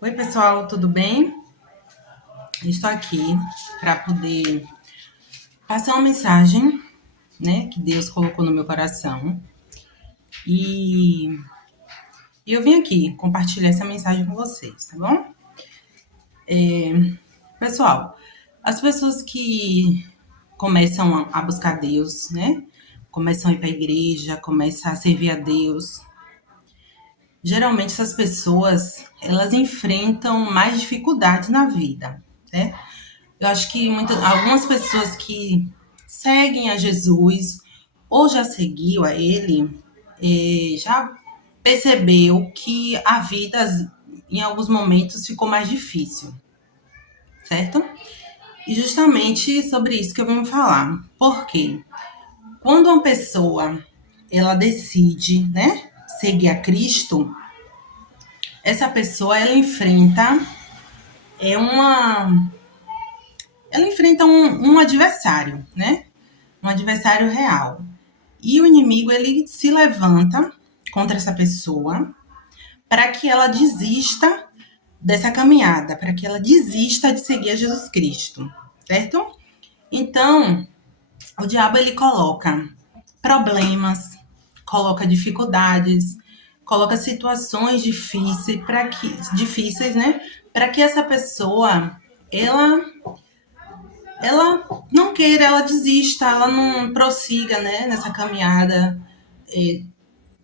Oi, pessoal, tudo bem? Estou aqui para poder passar uma mensagem, né, que Deus colocou no meu coração. E eu vim aqui compartilhar essa mensagem com vocês, tá bom? Pessoal, as pessoas que começam a buscar Deus, né? Começam a ir para a igreja, começam a servir a Deus. Geralmente essas pessoas, elas enfrentam mais dificuldades na vida, né? Eu acho que algumas pessoas que seguem a Jesus ou já seguiu a ele, já percebeu que a vida em alguns momentos ficou mais difícil, certo? E justamente sobre isso que eu venho falar. Por quê? Quando uma pessoa ela decide, né, seguir a Cristo, essa pessoa é uma ela enfrenta um adversário, né? Um adversário real. E o inimigo ele se levanta contra essa pessoa para que ela desista dessa caminhada, para que ela desista de seguir a Jesus Cristo, certo? Então, o diabo ele coloca problemas, coloca dificuldades, coloca situações difíceis, né, para que essa pessoa ela ela não queira, ela desista, ela não prossiga, né, nessa caminhada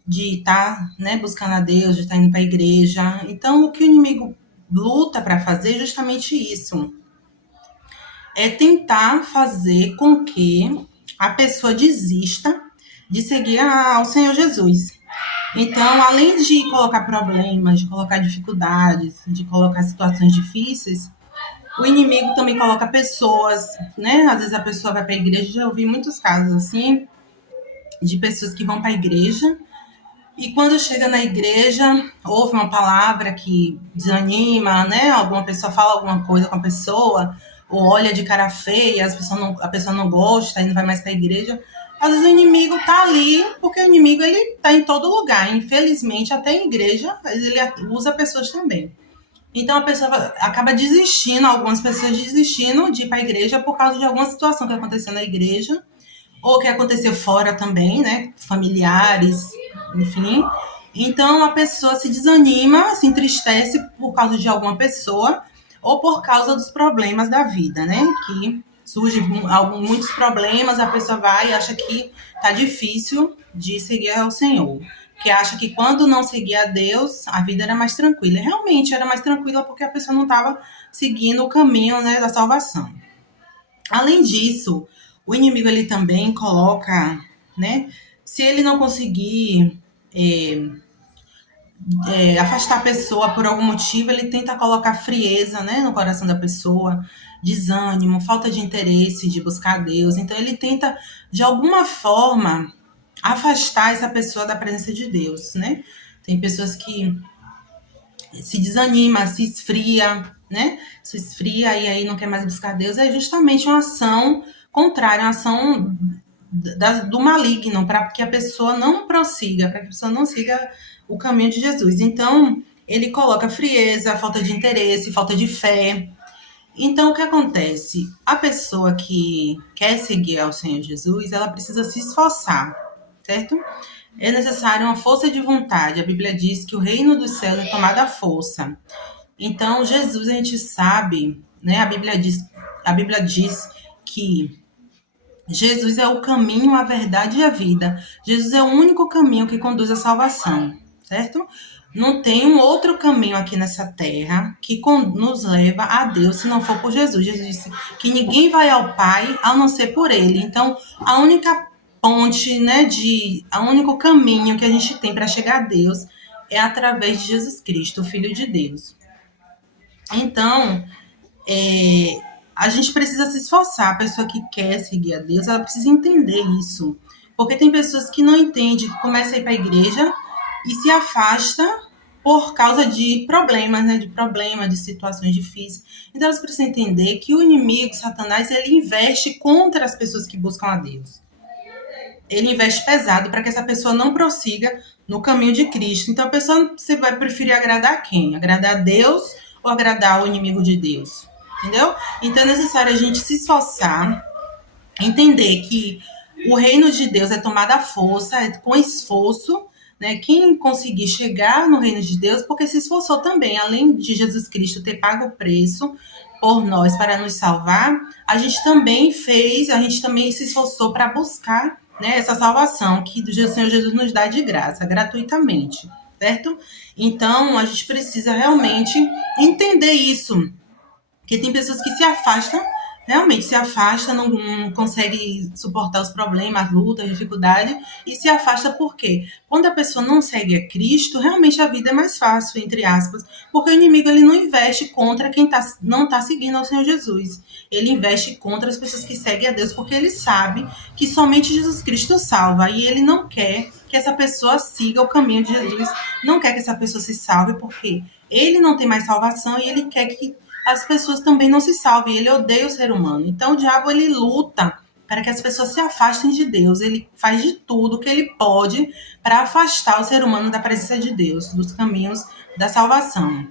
de estar, né, buscando a Deus, de estar indo para a igreja. Então, o que o inimigo luta para fazer é justamente isso. É tentar fazer com que a pessoa desista de seguir ao Senhor Jesus. Então, além de colocar problemas, de colocar dificuldades, de colocar situações difíceis, o inimigo também coloca pessoas, né? Às vezes a pessoa vai para a igreja, já ouvi muitos casos assim, de pessoas que vão para a igreja e quando chega na igreja, ouve uma palavra que desanima, né? Alguma pessoa fala alguma coisa com a pessoa, ou olha de cara feia, a pessoa não gosta e não vai mais para a igreja. Às vezes o inimigo tá ali, porque o inimigo ele tá em todo lugar. Infelizmente, até em igreja, ele usa pessoas também. Então a pessoa acaba desistindo, algumas pessoas desistindo de ir para a igreja por causa de alguma situação que aconteceu na igreja ou que aconteceu fora também, né? Familiares, enfim. Então a pessoa se desanima, se entristece por causa de alguma pessoa ou por causa dos problemas da vida, né? Que surgem muitos problemas, a pessoa vai e acha que tá difícil de seguir ao Senhor. Que acha que quando não seguia a Deus, a vida era mais tranquila. E realmente era mais tranquila porque a pessoa não estava seguindo o caminho, né, da salvação. Além disso, o inimigo ele também coloca, né? Se ele não conseguir afastar a pessoa por algum motivo, ele tenta colocar frieza, né, no coração da pessoa, desânimo, falta de interesse de buscar a Deus. Então ele tenta de alguma forma afastar essa pessoa da presença de Deus, né? Tem pessoas que se desanima, se esfria, né? Se esfria e aí não quer mais buscar Deus, é justamente uma ação contrária, uma ação do maligno, para que a pessoa não prossiga, para que a pessoa não siga o caminho de Jesus. Então, ele coloca frieza, falta de interesse, falta de fé. Então, o que acontece? A pessoa que quer seguir ao Senhor Jesus, ela precisa se esforçar, certo? É necessário uma força de vontade. A Bíblia diz que o reino dos céus é tomado à força. Então, Jesus, a gente sabe, né? A Bíblia diz que Jesus é o caminho, a verdade e a vida. Jesus é o único caminho que conduz à salvação, certo? Não tem um outro caminho aqui nessa terra que nos leva a Deus se não for por Jesus. Jesus disse que ninguém vai ao Pai a não ser por Ele. Então, a única ponte, né, o único caminho que a gente tem para chegar a Deus é através de Jesus Cristo, o Filho de Deus. Então, é, a gente precisa se esforçar. A pessoa que quer seguir a Deus, ela precisa entender isso. Porque tem pessoas que não entendem, que começam a ir para a igreja e se afasta por causa de problemas, né? De problemas, de situações difíceis. Então, elas precisam entender que o inimigo, Satanás, ele investe contra as pessoas que buscam a Deus. Ele investe pesado para que essa pessoa não prossiga no caminho de Cristo. Então, a pessoa, você vai preferir agradar quem? Agradar a Deus ou agradar o inimigo de Deus? Entendeu? Então é necessário a gente se esforçar, entender que o reino de Deus é tomado à força, é com esforço, né? Quem conseguir chegar no reino de Deus, porque se esforçou também, além de Jesus Cristo ter pago o preço por nós para nos salvar, a gente também se esforçou para buscar, né, essa salvação que o Senhor Jesus nos dá de graça, gratuitamente, certo? Então, a gente precisa realmente entender isso, porque tem pessoas que se afastam, realmente se afasta, não consegue suportar os problemas, as lutas, dificuldades, e se afasta por quê? Quando a pessoa não segue a Cristo, realmente a vida é mais fácil, entre aspas, porque o inimigo ele não investe contra quem não está seguindo ao Senhor Jesus. Ele investe contra as pessoas que seguem a Deus, porque ele sabe que somente Jesus Cristo salva, e ele não quer que essa pessoa siga o caminho de Jesus, não quer que essa pessoa se salve, porque ele não tem mais salvação e ele quer que as pessoas também não se salvem. Ele odeia o ser humano. Então o diabo ele luta para que as pessoas se afastem de Deus. Ele faz de tudo que ele pode para afastar o ser humano da presença de Deus, dos caminhos da salvação.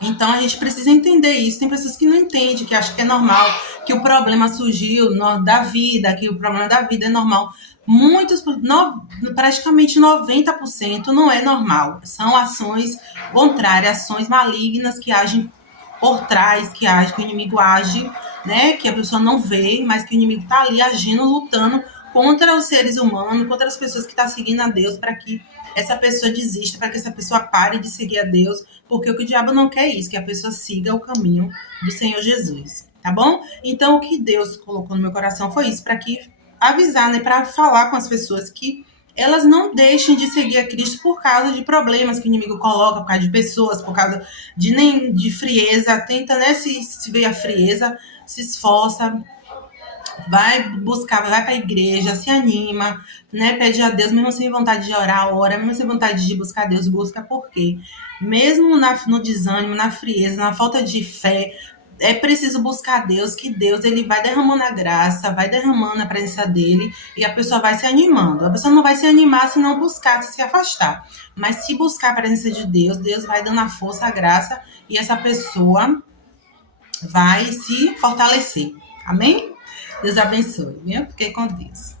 Então a gente precisa entender isso. Tem pessoas que não entendem, que acham que é normal, que o problema surgiu da vida, que o problema da vida é normal. Praticamente 90% não é normal. São ações contrárias, ações malignas que agem por trás, que o inimigo age, né? Que a pessoa não vê, mas que o inimigo está ali agindo, lutando contra os seres humanos, contra as pessoas que estão seguindo a Deus, para que essa pessoa desista, para que essa pessoa pare de seguir a Deus, porque o que o diabo não quer é isso, que a pessoa siga o caminho do Senhor Jesus, tá bom? Então, o que Deus colocou no meu coração foi isso, para que avisar, né, para falar com as pessoas que elas não deixem de seguir a Cristo por causa de problemas que o inimigo coloca, por causa de pessoas, por causa de frieza. Tenta, né, se ver a frieza, se esforça, vai buscar, vai para a igreja, se anima, né, pede a Deus, mesmo sem vontade de orar, ora, mesmo sem vontade de buscar Deus, busca. Por quê? Mesmo no desânimo, na frieza, na falta de fé, é preciso buscar Deus, que Deus ele vai derramando a graça, vai derramando a presença dele e a pessoa vai se animando. A pessoa não vai se animar se não buscar, se afastar. Mas se buscar a presença de Deus, Deus vai dando a força, a graça e essa pessoa vai se fortalecer. Amém? Deus abençoe, viu? Fiquei com Deus.